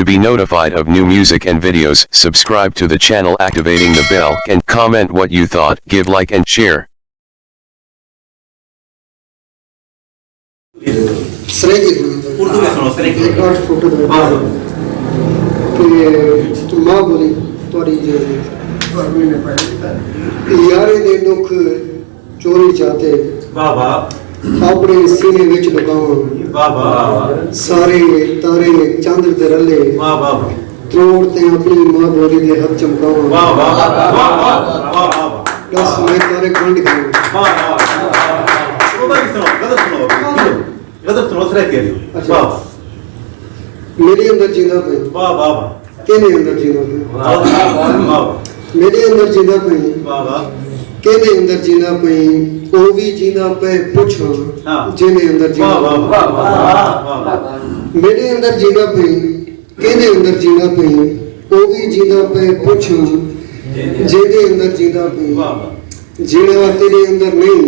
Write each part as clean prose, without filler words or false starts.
To be notified of new music and videos, subscribe to the channel activating the bell and comment what you thought, give like and share. मां बोली तोरी यारे दे दुख चोरी चाहते अपने सीने विच लुकाओ सारे तारे चंद्र दे रले त्रोड़ ते अपनी मां बोली दे हथ चमकाओ दस मैं तारे खंड करूं मेरे अंदर जीना पे केने अंदर जीना पे मेरे अंदर जीना पे केने अंदर जीना पे ओ भी जीना पे पूछो जेने अंदर जीना मेरे अंदर जीना पे केने अंदर जीना पे ओ भी जीना पे पूछो जेने अंदर जीना पे जीना तेरे अंदर नहीं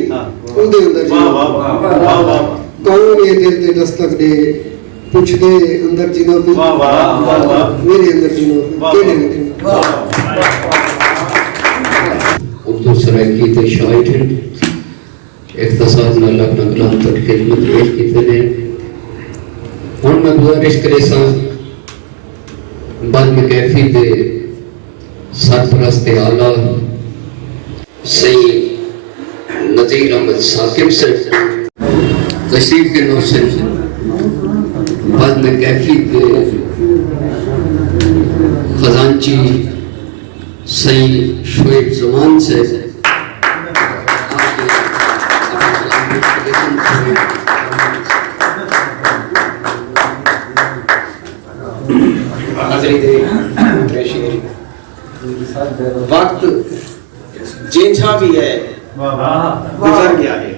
उनके अंदर जीना कौन ये दिल ते दस्तक दे पूछ दे अंदर जीना पे मेरे अंदर जीना केने उर्दू सराइकी ते शायर इख्तिसार नाल अपना कलाम तक खिदमत पेश कीते ने हुण मैं गुजारिश करे सां बाद में कैफी दे सरपरस्त आला सही नज़ीर अहमद साकिब से तशरीफ के नौसे बाद में कैफी के खजांची सही शुएब जमान से वक्त जेंछा भी है गुजर गया है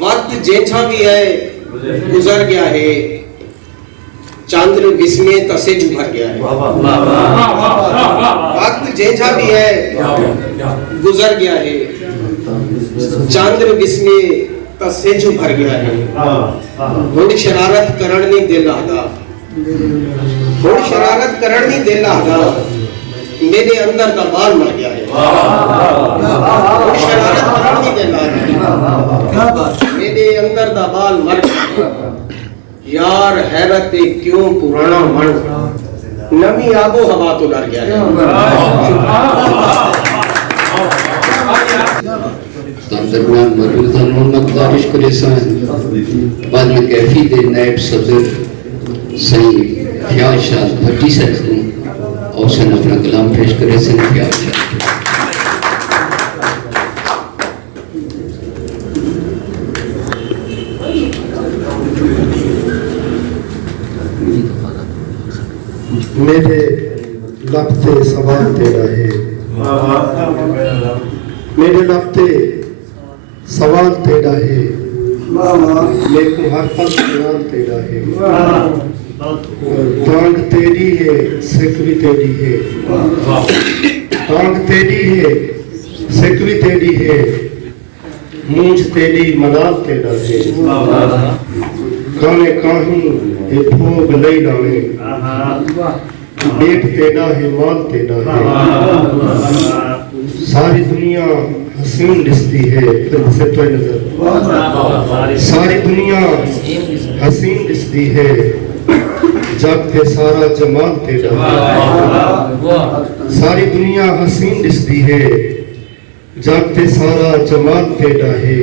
वक्त जेंछा भी है गुजर गया है चांद्र विस्मय तसेज भर गया है वक्त जेंछा भी है गुजर गया है चांद्र विस्मय तसेज भर गया है हुण शरारत करण नहीं दिल आदा हुण शरारत करण नहीं दिल आदा मेरे अंदर का बाल मर गया है शरारत करण नहीं दिल आदा मेरे अंदर का बाल मर गया यार हैरत क्यों पुराना मन नमी आबो हवा तो डर गया है दरमियान मौजूद मोहम्मद बारिश करे सा बाद में कैफी दे नायब सदर सही ख्याल शाह भट्टी से और सन अपना कलाम पेश करे से ख्याल शाह मेरे लब ते सवाल तेरा है मेरे लब ते सवाल तेरा है लेकिन हर पल ख्याल तेरा है टांग तेरी है सिक भी तेरी है टांग तेरी है सिक भी तेरी है मूंछ तेरी मलाल तेरा है काने काहीं ये भोग लई लाने बेट तेरा है माल तेरा है सारी दुनिया हसीन दिसती है से तो नजर सारी दुनिया हसीन दिसती है जग के सारा जमाल तेरा है सारी दुनिया हसीन दिसती है जग के सारा जमाल तेरा है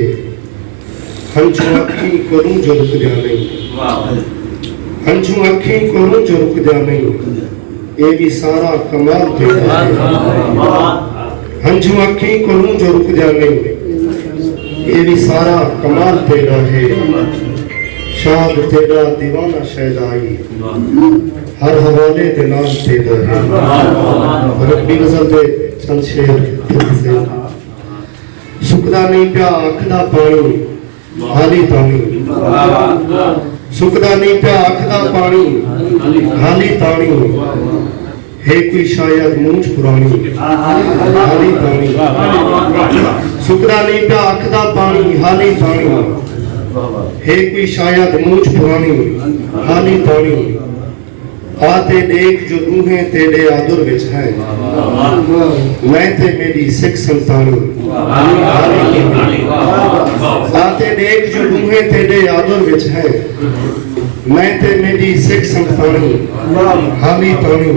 हंझू अखी करूं जो रुक जा नहीं हंझू अखी करूं जो रुक जा नहीं ये भी सारा कमाल तेरा है हंझू अखी करूं जो रुक जा नहीं ये भी सारा कमाल तेरा है शाद तेरा दीवाना शहदाई हर हवाले दे नाम तेरा है रब्बी नजर दे चंद शेर से सुखदा नहीं प्या अखदा पानी हाली तानी सुखदा नहीं प्या अखदा पानी हाली तानी है कोई शायद मूंछ पुरानी हाली तानी सुखदा नहीं प्या अखदा पानी हाली तानी है कोई शायद मूंछ पुरानी हाली तानी ਆਤੇ ਦੇਖ ਜੋ ਰੂਹੇ ਤੇਰੇ ਆਦਰ ਵਿੱਚ ਹੈ ਮੈਂ ਤੇ ਮੇਰੀ ਸਿੱਖ ਸੰਤਾਨੀ ਆਤੇ ਦੇਖ ਜੋ ਰੂਹੇ ਤੇਰੇ ਆਦਰ ਵਿੱਚ ਹੈ ਮੈਂ ਤੇ ਮੇਰੀ ਸਿੱਖ ਸੰਤਾਨੀ ਹਾਲੀ ਪਾਣੀ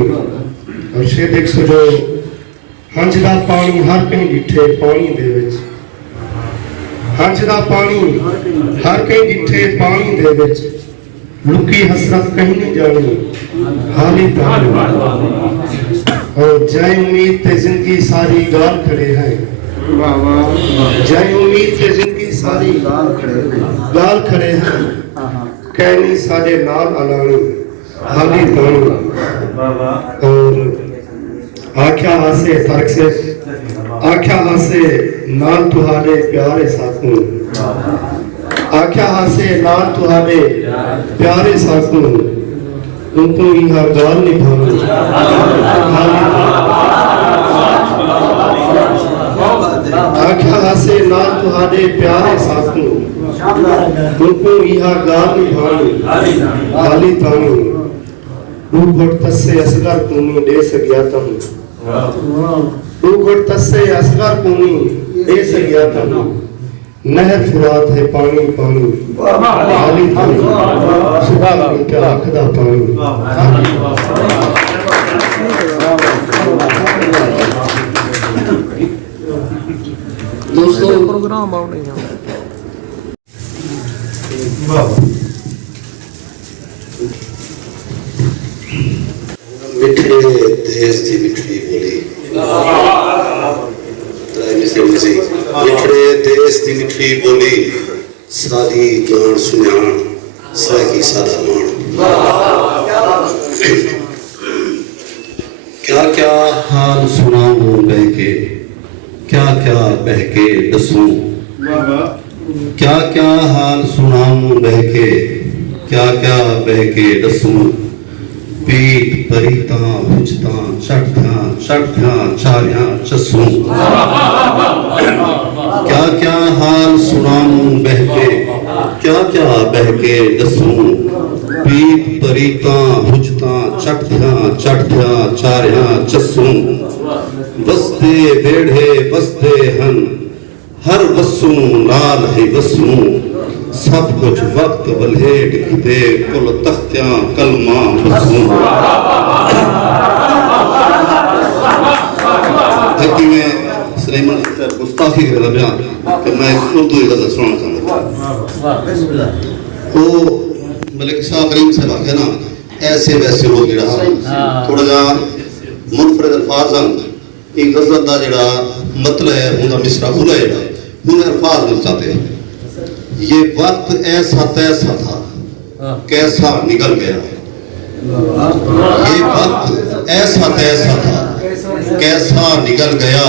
ਔਰ ਸ਼ੇਰ ਦੇਖ ਸੋ ਜੋ ਹੰਝ ਦਾ ਪਾਣੀ ਹਰ ਕਹੀਂ ਡਿੱਠੇ ਪਾਣੀ ਦੇ ਵਿੱਚ ਹੰਝ ਦਾ ਪਾਣੀ ਹਰ ਕਹੀਂ ਡਿੱਠੇ ਪਾਣੀ ਦੇ ਵਿੱਚ लुकी हसरत कहीं नहीं जानी हाली तानी और जय उम्मीद ते जिंदगी सारी गाल खड़े हैं जय उम्मीद ते जिंदगी सारी गाल खड़े हैं कहनी साडे नाल अलानी हाली तानी और आख्या हासे फर्क से आख्या हासे नाल तुहारे प्यारे साथों आख्या हासे नाल तुहारे प्यारे साथों उनको यहाँ गाल निभाऊं आख्या हासे नाल तुहारे प्यारे साथों उनको यहाँ गाल निभाऊं हाली तानी दू घुट तस्से असगर तूनी दे सकिया तम दू घुट तस्से असगर तूनी दे सकिया तम नहर फुरात है पानी पानी हाली पानी सुबह क्या आखदा पानी दोस्तों प्रोग्राम आउट नहीं मिठड़े देश की मिठड़ी बोली मिठड़े देश की मिठड़ी बोली सारी जान सुनान सैकी सादा मान क्या क्या हाल सुनाऊं बह के क्या क्या बह के दसूं क्या क्या हाल सुनाऊं बह के क्या क्या बह के दसूं पीठ परिता भुजता चढ़ता चारिया चसूं क्या क्या हाल सुनाऊं बह के क्या क्या बह के दसूं पीठ परिता भुजता चढ़ता चारिया चसूं वसते बेढ़े वसते हन हर वसूं नाल है वसूं सब कुछ वक्त वलेट किते कुल तख्तियां कलमा वसूं में सुलेमान गुस्ताखी कर रहा बयान कि मैं उर्दू ही गजल सुनाना चाहूँगा वो मलिक शाह करीम साहब आखे ना ऐसे वैसे लोग जड़ा थोड़ा जा मुनफरद अल्फाज एक गजल दा जड़ा मतलब है उनका मिसरा उला जड़ा उन अल्फाज मिल जाते हैं ये वक्त ऐसा तैसा था कैसा निकल गया ये वक्त ऐसा तैसा था कैसा निकल गया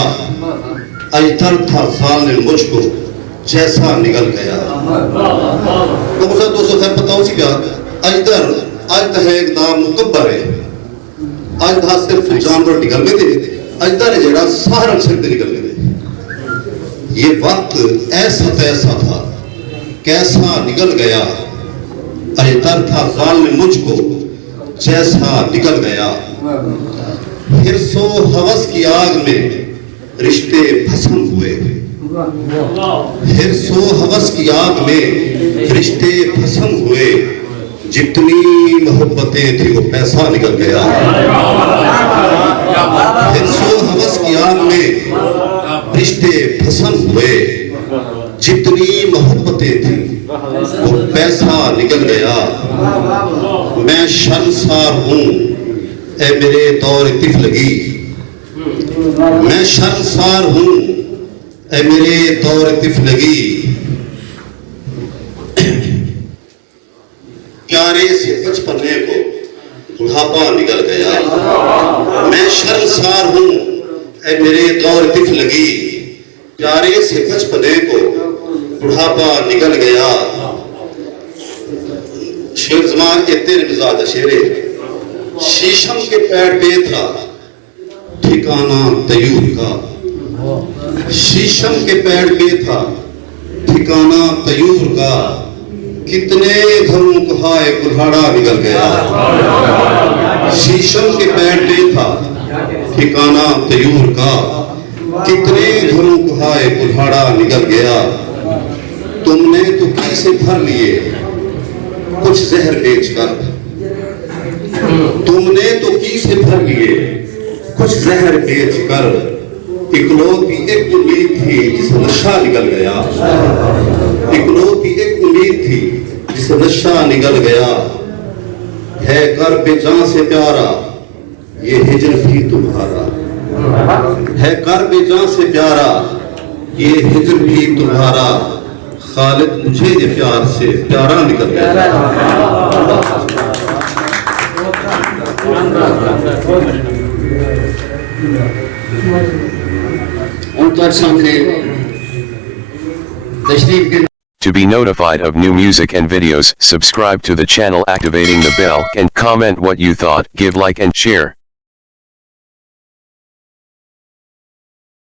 अजतर था साल मुझको जैसा निकल गया तो मुझे दोस्तों खैर बताओ सी क्या अजतर अजत है एक नाम मुकब्बर है अजदा सिर्फ जानवर निकल गए थे अजदा ने जड़ा सारा सिर निकल गए ये वक्त ऐसा तैसा था कैसा निकल गया अजतर था साल मुझको जैसा निकल गया हिर्सो हवस की आग में रिश्ते भस्म हुए हिर्सो हवस की आग में रिश्ते भस्म हुए जितनी मोहब्बतें थी वो पैसा निकल गया हिर्सो हवस की आग में रिश्ते भस्म हुए जितनी मोहब्बतें थी वो पैसा निकल गया मैं शर्मसार हूँ ऐ मेरे दौर तिफलगी मैं शर्मसार हूँ ऐ मेरे दौर तिफलगी प्यारे से बचपने को बुढ़ापा निकल गया मैं शर्मसार हूँ ऐ मेरे दौर तिफलगी प्यारे से बचपने को बुढ़ापा निकल गया शेर जमान के तेरे मिजाज शेरे शीशम के पेड़ पे था ठिकाना तयूर का शीशम के पेड़ पे था ठिकाना तयूर का कितने घरों को हाय कुल्हाड़ा निकल गया शीशम के पेड़ पे था ठिकाना तयूर का, कितने घरों को हाय कुल्हाड़ा निकल गया। तुमने तो कैसे भर लिए कुछ जहर बेचकर, तुमने तो कैसे भर लिए कुछ जहर बेचकर। इकलौती एक उम्मीद थी जिसे नशा निकल गया, इकलौती एक उम्मीद थी जिसे नशा निकल गया। है कर बेजान से प्यारा ये हिजर भी तुम्हारा, है कर बेजान से प्यारा ये हिजर भी तुम्हारा। खालिद मुझे ये प्यार से प्यारा निकल गया। उन तो सामने तशरीफ के To be notified of new music and videos, subscribe to the channel activating the bell and comment what you thought, give like and share.